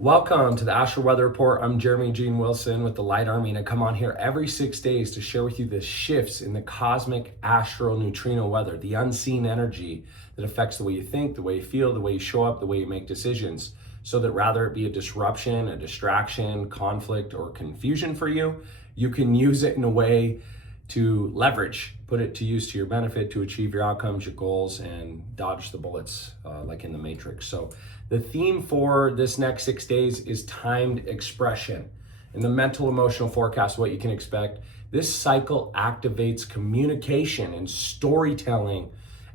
Welcome to the Astral Weather Report. I'm Jeremy Gene Wilson with the Light Army, and I come on here every 6 days to share with you the shifts in the cosmic astral neutrino weather, the unseen energy that affects the way you think, the way you feel, the way you show up, the way you make decisions, so that rather it be a disruption, a distraction, conflict, or confusion for you, you can use it in a way to leverage, put it to use to your benefit to achieve your outcomes, your goals, and dodge the bullets like in the Matrix. So the theme for this next 6 days is timed expression. In the mental emotional forecast, what you can expect, this cycle activates communication and storytelling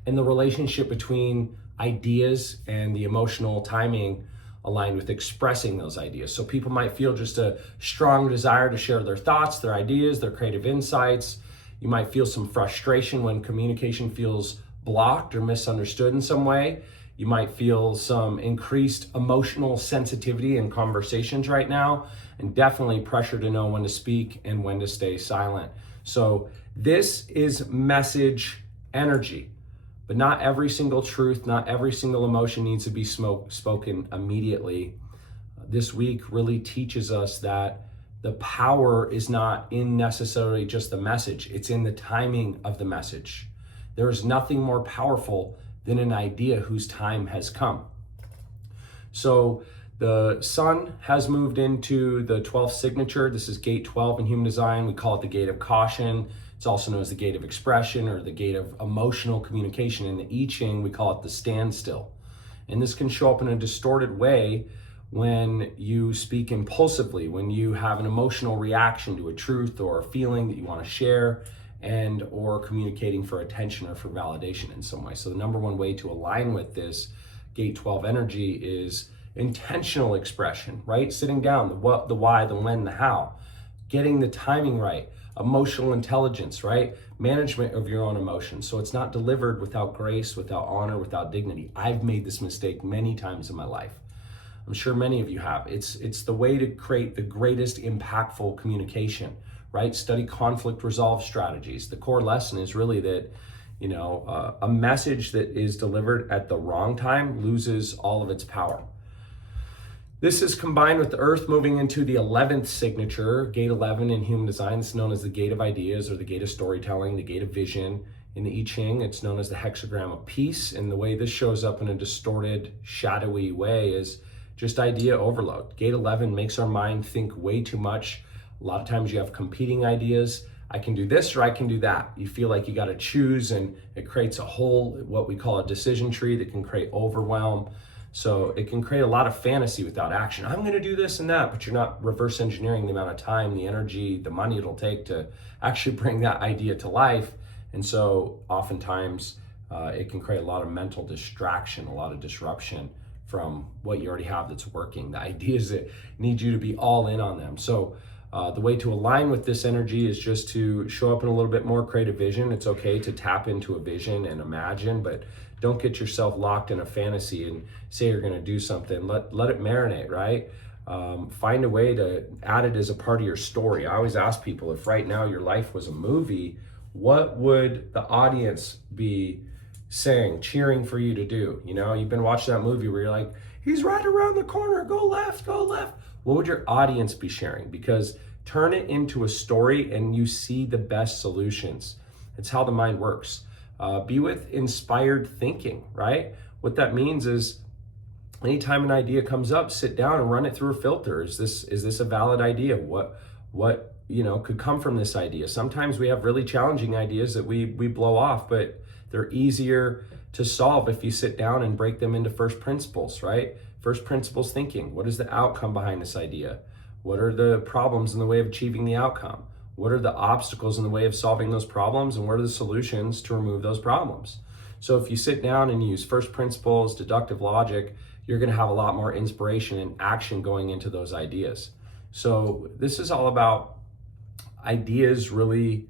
and the relationship between ideas and the emotional timing aligned with expressing those ideas. So people might feel just a strong desire to share their thoughts, their ideas, their creative insights. You might feel some frustration when communication feels blocked or misunderstood in some way. You might feel some increased emotional sensitivity in conversations right now, and definitely pressure to know when to speak and when to stay silent. So this is message energy, but not every single truth, not every single emotion needs to be spoken immediately. This week really teaches us that the power is not in necessarily just the message, it's in the timing of the message. There is nothing more powerful than an idea whose time has come. So the sun has moved into the 12th signature. This is gate 12 in human design. We call it the gate of caution. It's also known as the gate of expression or the gate of emotional communication. In the I Ching, we call it the standstill. And this can show up in a distorted way when you speak impulsively, when you have an emotional reaction to a truth or a feeling that you want to share, and or communicating for attention or for validation in some way. So the number one way to align with this gate 12 energy is intentional expression, right? Sitting down, the what, the why, the when, the how, getting the timing right, emotional intelligence, right? Management of your own emotions. So it's not delivered without grace, without honor, without dignity. I've made this mistake many times in my life. I'm sure many of you have. It's the way to create the greatest impactful communication, right? Study conflict resolve strategies. The core lesson is really that, a message that is delivered at the wrong time loses all of its power. This is combined with the Earth moving into the 11th signature, gate 11 in human design. It's known as the gate of ideas or the gate of storytelling, the gate of vision. In the I Ching, it's known as the hexagram of peace. And the way this shows up in a distorted, shadowy way is just idea overload. Gate 11 makes our mind think way too much. A lot of times you have competing ideas. I can do this or I can do that. You feel like you got to choose, and it creates a whole, what we call a decision tree that can create overwhelm. So it can create a lot of fantasy without action. I'm going to do this and that, but you're not reverse engineering the amount of time, the energy, the money it'll take to actually bring that idea to life. And so oftentimes it can create a lot of mental distraction, a lot of disruption from what you already have that's working, the ideas that need you to be all in on them. So the way to align with this energy is just to show up in a little bit more creative vision. It's okay to tap into a vision and imagine, but don't get yourself locked in a fantasy and say you're going to do something. Let it marinate, right? Find a way to add it as a part of your story. I always ask people, if right now your life was a movie, what would the audience be saying, cheering for you to do? You've been watching that movie where you're like, he's right around the corner, go left, go left. What would your audience be sharing? Because turn it into a story and you see the best solutions. It's how the mind works. Be with inspired thinking, right? What that means is anytime an idea comes up, sit down and run it through a filter. Is this a valid idea? What could come from this idea? Sometimes we have really challenging ideas that we blow off, but they're easier to solve if you sit down and break them into first principles, right? First principles thinking. What is the outcome behind this idea? What are the problems in the way of achieving the outcome? What are the obstacles in the way of solving those problems? And what are the solutions to remove those problems? So if you sit down and use first principles, deductive logic, you're going to have a lot more inspiration and action going into those ideas. So this is all about ideas really.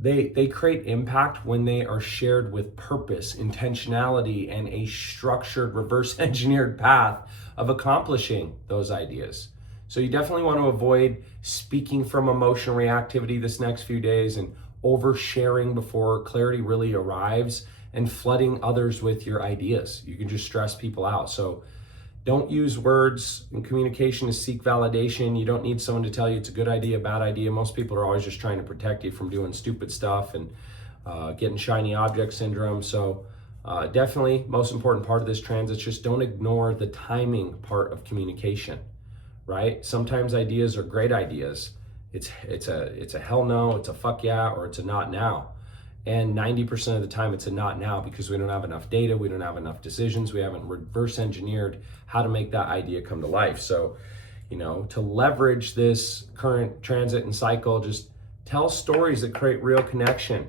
They create impact when they are shared with purpose, intentionality, and a structured reverse engineered path of accomplishing those ideas. So you definitely want to avoid speaking from emotional reactivity this next few days and oversharing before clarity really arrives and flooding others with your ideas. You can just stress people out. So Don't use words in communication to seek validation. You don't need someone to tell you it's a good idea, bad idea. Most people are always just trying to protect you from doing stupid stuff and getting shiny object syndrome. So definitely most important part of this transit, just don't ignore the timing part of communication, right? Sometimes ideas are great ideas. It's a hell no, it's a fuck yeah, or it's a not now. And 90% of the time it's a not now because we don't have enough data, we don't have enough decisions, we haven't reverse engineered how to make that idea come to life. So, to leverage this current transit and cycle, just tell stories that create real connection.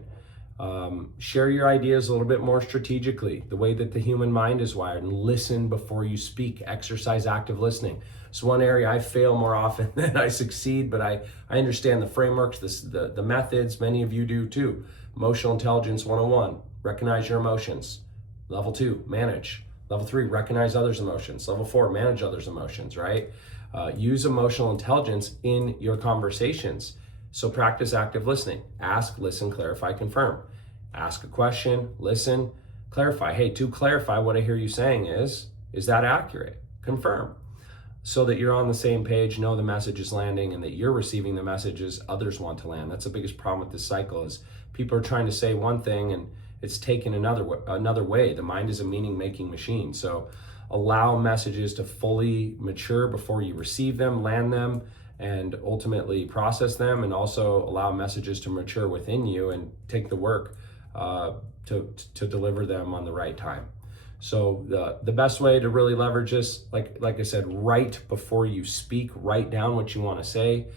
Share your ideas a little bit more strategically, the way that the human mind is wired, and listen before you speak. Exercise active listening. It's one area I fail more often than I succeed, but I understand the frameworks, the methods. Many of you do too. Emotional intelligence 101, recognize your emotions. Level 2, manage. Level 3, recognize others' emotions. Level 4, manage others' emotions, right? Use emotional intelligence in your conversations. So practice active listening. Ask, listen, clarify, confirm. Ask a question, listen, clarify. Hey, to clarify, what I hear you saying is that accurate? Confirm. So that you're on the same page, know the message is landing, and that you're receiving the messages others want to land. That's the biggest problem with this cycle is people are trying to say one thing and it's taken another way. The mind is a meaning-making machine. So allow messages to fully mature before you receive them, land them, and ultimately process them, and also allow messages to mature within you and take the work to deliver them on the right time. So the best way to really leverage this, like I said, right before you speak, write down what you want to say.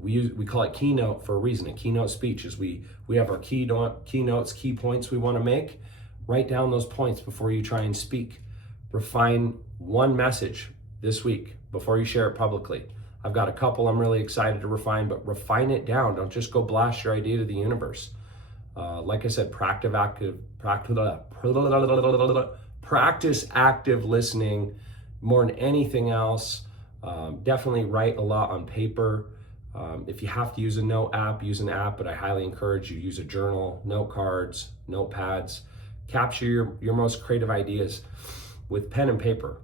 We call it keynote for a reason. A keynote speech is we have our keynotes, key points we want to make. Write down those points before you try and speak. Refine one message this week before you share it publicly. I've got a couple I'm really excited to refine, but refine it down. Don't just go blast your idea to the universe. Like I said, practice active listening more than anything else. Definitely write a lot on paper. If you have to use a note app, use an app, but I highly encourage you to use a journal, note cards, notepads. Capture your most creative ideas with pen and paper.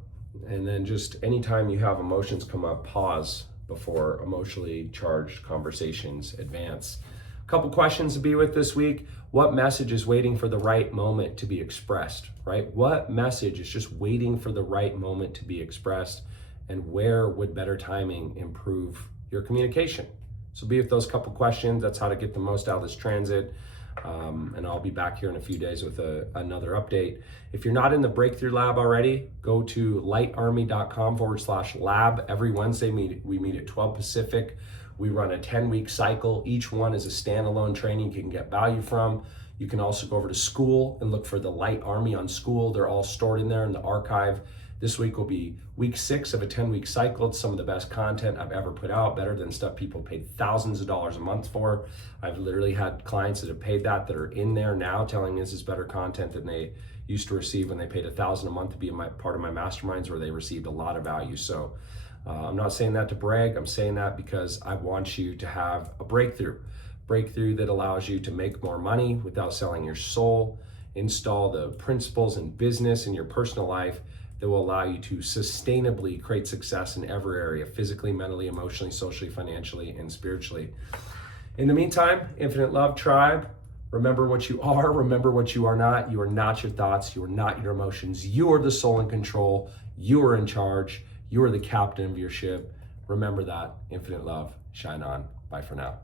And then just anytime you have emotions come up, pause before emotionally charged conversations advance. A couple questions to be with this week. What message is waiting for the right moment to be expressed, right? What message is just waiting for the right moment to be expressed? And where would better timing improve your communication? So be with those couple questions. That's how to get the most out of this transit. And I'll be back here in a few days with another update. If you're not in the Breakthrough Lab already, go to lightarmy.com/lab. Every Wednesday, we meet at 12 Pacific. We run a 10-week cycle. Each one is a standalone training you can get value from. You can also go over to School and look for the Light Army on School. They're all stored in there in the archive. This week will be week 6 of a 10-week cycle. It's some of the best content I've ever put out, better than stuff people paid thousands of dollars a month for. I've literally had clients that have paid that are in there now telling me this is better content than they used to receive when they paid $1,000 a month to be part of my masterminds, where they received a lot of value. So I'm not saying that to brag. I'm saying that because I want you to have a breakthrough that allows you to make more money without selling your soul, install the principles in business and your personal life that will allow you to sustainably create success in every area, physically, mentally, emotionally, socially, financially, and spiritually. In the meantime, Infinite Love Tribe, remember what you are, remember what you are not. You are not your thoughts, you are not your emotions. You are the soul in control, you are in charge, you are the captain of your ship. Remember that. Infinite love, shine on. Bye for now.